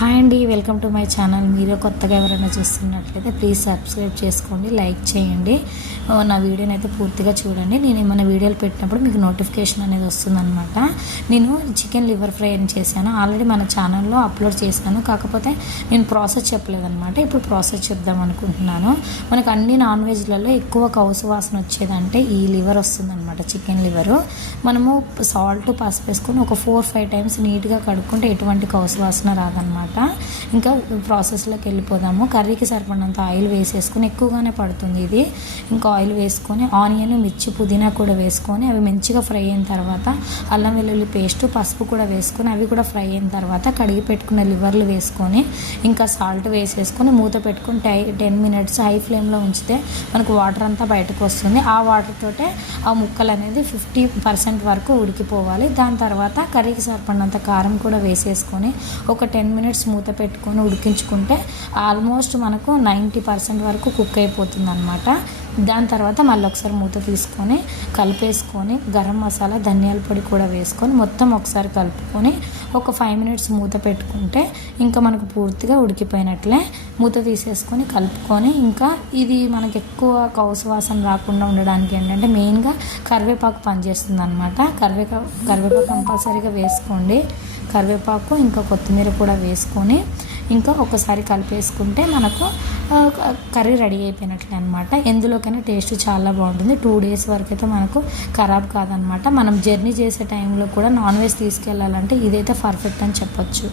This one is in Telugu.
హాయ్ అండి, వెల్కమ్ టు మై ఛానల్. మీరు కొత్తగా ఎవరైనా చూస్తున్నట్లయితే ప్లీజ్ సబ్స్క్రైబ్ చేసుకోండి, లైక్ చేయండి. నా వీడియోని అయితే పూర్తిగా చూడండి. నేను ఏమైనా వీడియోలు పెట్టినప్పుడు మీకు నోటిఫికేషన్ అనేది వస్తుందన్నమాట. నేను చికెన్ లివర్ ఫ్రై అని చేశాను, ఆల్రెడీ మన ఛానల్లో అప్లోడ్ చేశాను. కాకపోతే నేను ప్రాసెస్ చెప్పలేదన్నమాట. ఇప్పుడు ప్రాసెస్ చెప్దాం అనుకుంటున్నాను. మనకు అన్ని నాన్ వెజ్లలో ఎక్కువ కౌసు వాసన వచ్చేదంటే ఈ లివర్ వస్తుందన్నమాట, చికెన్ లివరు. మనము సాల్ట్ పసుపు వేసుకొని ఒక 4-5 టైమ్స్ నీట్గా కడుక్కుంటే ఎటువంటి కౌసు వాసన రాదన్నమాట. ఇంకా ప్రాసెస్లోకి వెళ్ళిపోదాము. కర్రీకి సరిపడినంత ఆయిల్ వేసేసుకొని, ఎక్కువగానే పడుతుంది ఇది. ఇంకా ఆయిల్ వేసుకొని ఆనియన్, మిర్చి, పుదీనా కూడా వేసుకొని అవి మంచిగా ఫ్రై అయిన తర్వాత అల్లం వెల్లుల్లి పేస్ట్, పసుపు కూడా వేసుకొని అవి కూడా ఫ్రై అయిన తర్వాత కడిగి పెట్టుకున్న లివర్లు వేసుకొని ఇంకా సాల్ట్ వేసేసుకొని మూత పెట్టుకొని 10 మినిట్స్ హై ఫ్లేమ్లో ఉంచితే మనకు వాటర్ అంతా బయటకు వస్తుంది. ఆ వాటర్ తోటే ఆ ముక్కలు అనేది 50% వరకు ఉడికిపోవాలి. దాని తర్వాత కర్రీకి సరిపడినంత కారం కూడా వేసేసుకొని ఒక 10 మినిట్స్ మూత పెట్టుకొని ఉడికించుకుంటే ఆల్మోస్ట్ మనకు 90% వరకు కుక్ అయిపోతుంది అనమాట. దాని తర్వాత మళ్ళీ ఒకసారి మూత తీసుకొని కలిపేసుకొని గరం మసాలా, ధనియాల పొడి కూడా వేసుకొని మొత్తం ఒకసారి కలుపుకొని ఒక 5 మినిట్స్ మూత పెట్టుకుంటే ఇంకా మనకు పూర్తిగా ఉడికిపోయినట్లే. మూత తీసేసుకొని కలుపుకొని ఇంకా ఇది మనకు ఎక్కువ కౌసు వాసన రాకుండా ఉండడానికి ఏంటంటే మెయిన్గా కరివేపాకు పనిచేస్తుంది అనమాట. కరివేపాకు కంపల్సరీగా వేసుకోండి. కరివేపాకు ఇంకా కొత్తిమీర కూడా వేసుకొని ఇంకా ఒకసారి కలిపేసుకుంటే మనకు కర్రీ రెడీ అయిపోయినట్లే అనమాట. ఎందులోకైనా టేస్ట్ చాలా బాగుంటుంది. 2 డేస్ వరకు అయితే మనకు ఖరాబ్ కాదనమాట. మనం జర్నీ చేసే టైంలో కూడా నాన్ వెజ్ తీసుకెళ్ళాలంటే ఇదైతే పర్ఫెక్ట్ అని చెప్పొచ్చు.